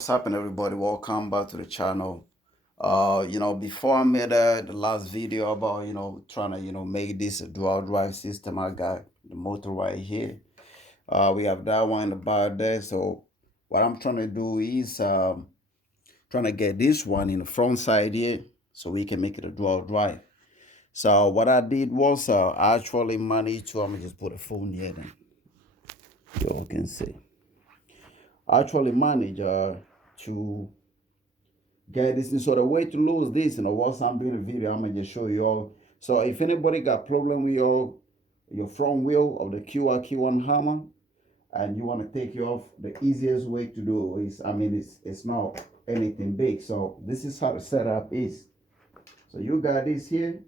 What's happening, everybody? Welcome back to the channel. Before I made the last video about trying to make this a dual drive system, I got the motor right here. We have that one in the bar there. So what I'm trying to do is trying to get this one in the front side here, so we can make it a dual drive. So what I did was I actually managed to. I'm gonna just put a phone here, then you all can see. I actually managed to get this in. So the way to lose this, once I'm doing a video, I'm gonna just show you all. So if anybody got problem with your front wheel of the Qiewa Q1 Hummer and you want to take it off, the easiest way to do is, it's not anything big. So this is how the setup is. So you got this here,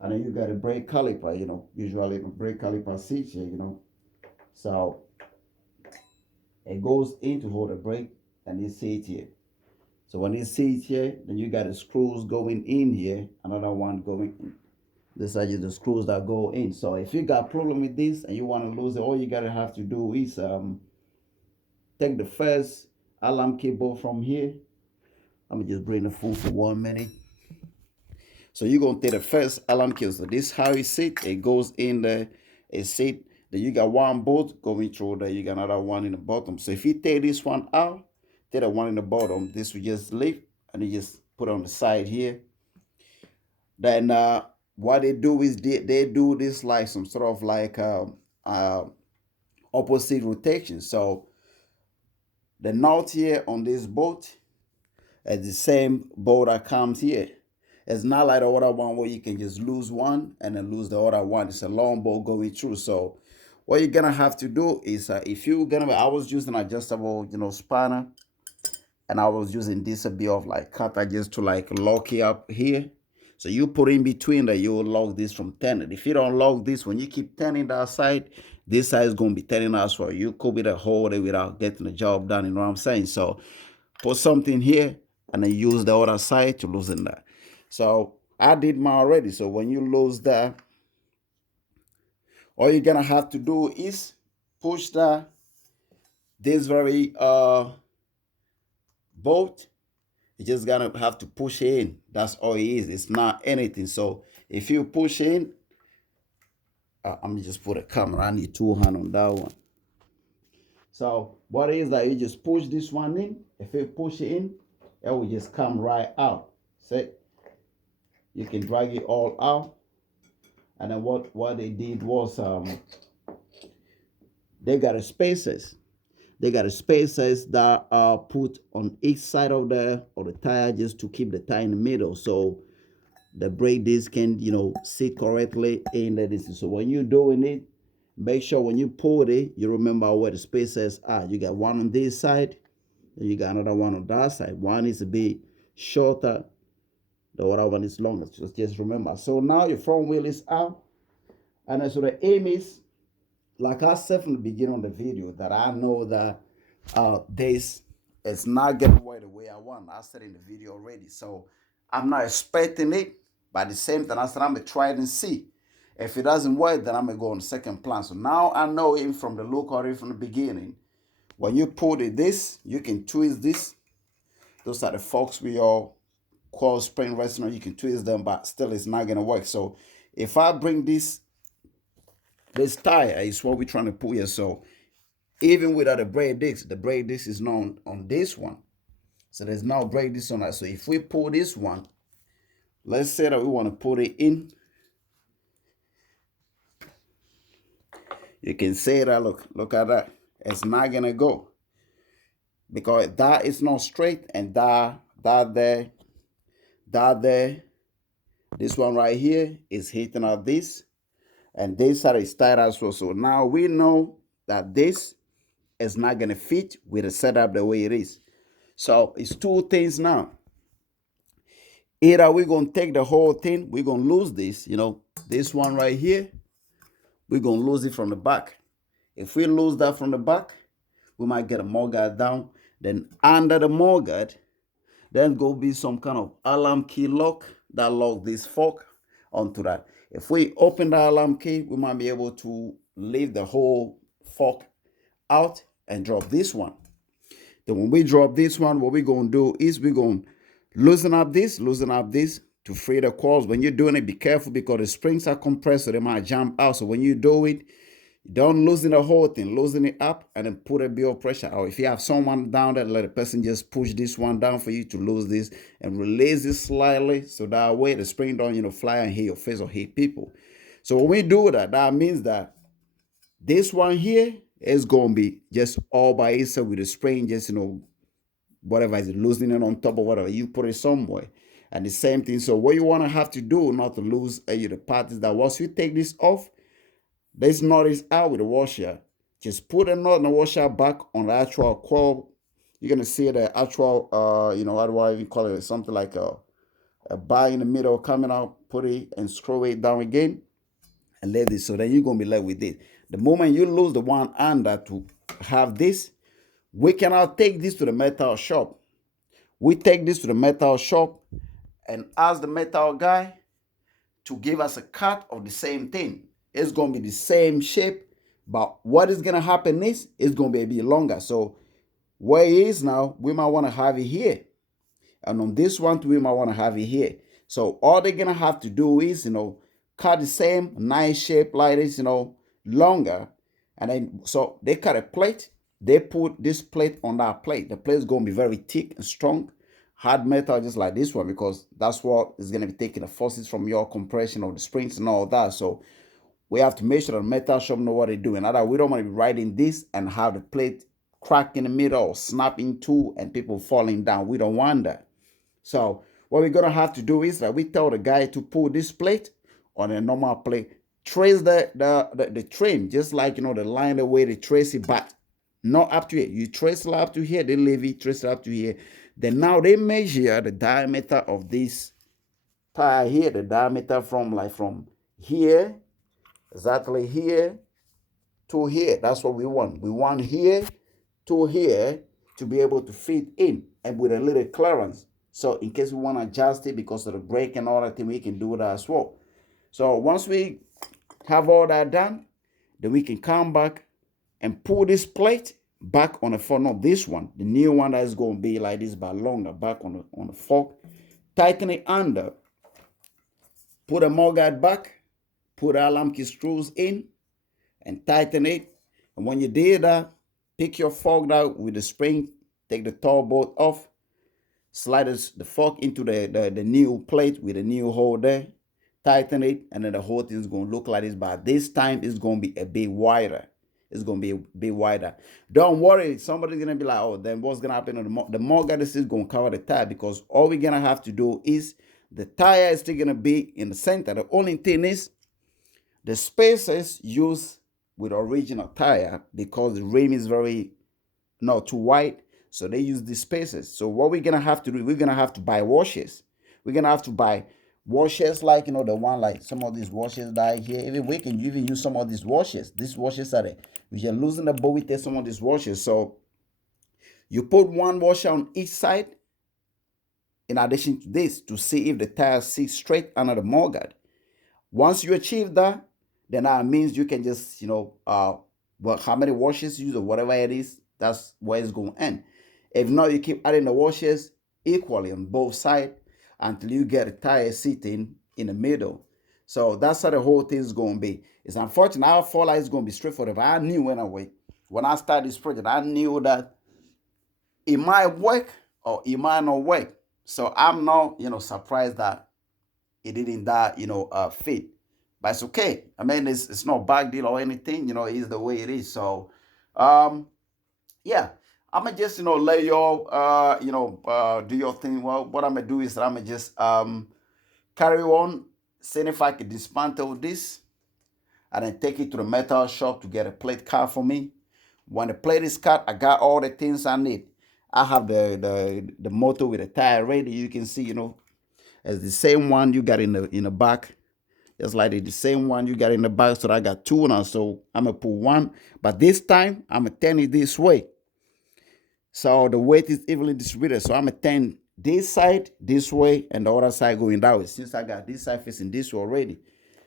and then you got a brake caliper. Usually the brake caliper sits here. So it goes in to hold the brake, and it sits here. So when it sits here, then you got the screws going in here, another one going in. These are just the screws that go in. So if you got problem with this and you want to lose it, all you gotta have to do is take the first alarm cable from here. Let me just bring the phone for 1 minute. So you're gonna take the first alarm cable. So this is how it sits. It goes in there, it sits. Then you got one bolt going through there, you got another one in the bottom. So if you take this one out, take the one in the bottom, this will just leave, and you just put on the side here. Then what they do is they do this like some sort of like uh, opposite rotation. So the knot here on this bolt is the same bolt that comes here. It's not like the other one where you can just lose one and then lose the other one. It's a long bolt going through. So what you're gonna have to do is if you're gonna, I was using adjustable, spanner, and I was using this a bit of like cutter just to like lock it up here. So you put in between that, you will lock this from turning. If you don't lock this, when you keep turning that side, this side is going to be turning as well. You could be the whole day without getting the job done, you know what I'm saying? So put something here and then use the other side to loosen that. So I did mine already. So when you lose that, all you're going to have to do is push this very bolt. You just gonna have to push in. That's all it is. It's not anything. So if you push in, I'm just put a camera. I need 2 hands on that one. So what it is that you just push this one in. If you push it in, it will just come right out. See, you can drag it all out. And then what they did was they got a spacers. They got a spacers that are put on each side of the tire just to keep the tire in the middle. So the brake disc can sit correctly in the distance. So when you're doing it, make sure when you pull it, you remember where the spacers are. You got one on this side, and you got another one on that side. One is a bit shorter, the other one is longer. Just remember. So now your front wheel is out, and so the aim is, like I said from the beginning of the video, that I know that this is not gonna work the way I want. I said in the video already. So I'm not expecting it, but at the same time, I said I'm gonna try it and see. If it doesn't work, then I'm gonna go on the second plan. So now I know even from the look of it from the beginning, when you put it this, you can twist this. Those are the forks with your coil spring resting on. You can twist them, but still it's not gonna work. So if I bring this tire is what we're trying to put here. So even without the brake disc is not on this one. So there's no brake disc on that. So if we pull this one, let's say that we want to put it in. You can see that, look at that. It's not gonna go because that is not straight, and that there, this one right here is hitting at this, and this side is tight as well. So now we know that this is not gonna fit with the setup the way it is. So it's two things now. Either we're gonna take the whole thing, we're gonna lose this, this one right here, we're gonna lose it from the back. If we lose that from the back, we might get a mudguard down. Then under the mudguard, then go be some kind of alarm key lock that lock this fork onto that. If we open the alarm key, we might be able to leave the whole fork out and drop this one. Then when we drop this one, what we're going to do is we're going to loosen up this to free the coils. When you're doing it, be careful because the springs are compressed, so they might jump out. So when you do it, don't loosen the whole thing, loosen it up and then put a bit of pressure. Or if you have someone down there, let the person just push this one down for you to lose this and release it slightly so that way the spring don't, fly and hit your face or hit people. So when we do that, that means that this one here is going to be just all by itself with the spring, just, whatever is loosening on top or whatever, you put it somewhere. And the same thing. So what you want to have to do not to lose the part is that once you take this off, this knot is out with the washer. Just put a knot in the washer back on the actual coil. You're gonna see the actual, how do I even call it? Something like a bar in the middle coming out. Put it and screw it down again, and leave this. So then you're gonna be left with it. The moment you lose the one under to have this, we cannot take this to the metal shop. We take this to the metal shop and ask the metal guy to give us a cut of the same thing. It's going to be the same shape, but what is going to happen is it's going to be a bit longer. So where it is now, we might want to have it here. And on this one, we might want to have it here. So all they're going to have to do is, cut the same nice shape like this, longer. And then, so they cut a plate. They put this plate on that plate. The plate is going to be very thick and strong. Hard metal just like this one because that's what is going to be taking the forces from your compression of the springs and all that. So we have to make sure the metal shop know what they're doing. Otherwise, we don't want to be riding this and have the plate crack in the middle or snap in two and people falling down. We don't want that. So what we're going to have to do is that we tell the guy to pull this plate on a normal plate. Trace the trim just like, the line the way they trace it back. Not up to here. You trace it up to here, they leave it, trace it up to here. Then now they measure the diameter of this tire here, the diameter from here, exactly here to here. That's what we want. We want here to here to be able to fit in and with a little clearance. So in case we want to adjust it because of the brake and all that thing, we can do that as well. So once we have all that done, then we can come back and pull this plate back on the fork, not this one, the new one that is going to be like this but longer, back on the fork. Tighten it under, put a mudguard back, put Allen key screws in, and tighten it. And when you did that, pick your fork out with the spring, take the top bolt off, slide the fork into the new plate with a new hole there, tighten it, and then the whole thing is going to look like this. But this time it's going to be a bit wider. It's going to be a bit wider. Don't worry, somebody's going to be like, oh, then what's going to happen on the mudguard is going to cover the tire because all we're going to have to do is the tire is still going to be in the center. The only thing is the spacers used with original tire because the rim is very not too wide, so they use the spacers. So what we're going to have to do, we're going to have to buy washers. We're going to have to buy washers like, the one like some of these washers that here. Even we can even use some of these washers. These washers are there. We are losing the boat, we take some of these washers. So you put one washer on each side in addition to this to see if the tire sits straight under the mudguard. Once you achieve that, then that means you can just, well, how many washers you use or whatever it is, that's where it's going to end. If not, you keep adding the washers equally on both sides until you get a tire sitting in the middle. So that's how the whole thing is going to be. It's unfortunate our fall light is going to be straightforward, but I knew anyway, when I started this project, I knew that it might work or it might not work. So I'm not, surprised that it didn't that, fit. But it's okay. I mean, it's not a bad deal or anything, it's the way it is. So, yeah, I'm gonna just, let y'all, do your thing. Well, what I'm gonna do is I'm gonna just carry on, seeing if I can dismantle this and then take it to the metal shop to get a plate cut for me. When the plate is cut, I got all the things I need. I have the motor with the tire ready. You can see, as the same one you got in the back. Just like the same one you got in the back. So I got two now. So I'm gonna put one, but this time I'm gonna turn it this way. So the weight is evenly distributed. So I'm gonna turn this side this way and the other side going that way. Since I got this side facing this way already.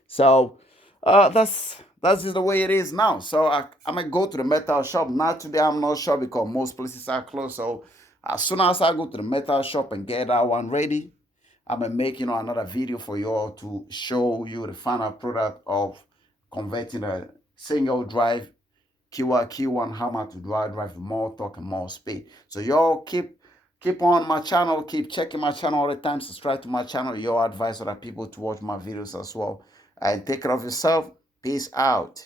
So that's That's just the way it is now. So I might go to the metal shop. Not today, I'm not sure because most places are closed. So as soon as I go to the metal shop and get that one ready, I'm gonna make another video for you all to show you the final product of converting a single drive Qiewa Q1 Hummer to dual drive with more torque and more speed. So y'all keep on my channel, keep checking my channel all the time, subscribe to my channel. Y'all advise other people to watch my videos as well. And take care of yourself. Peace out.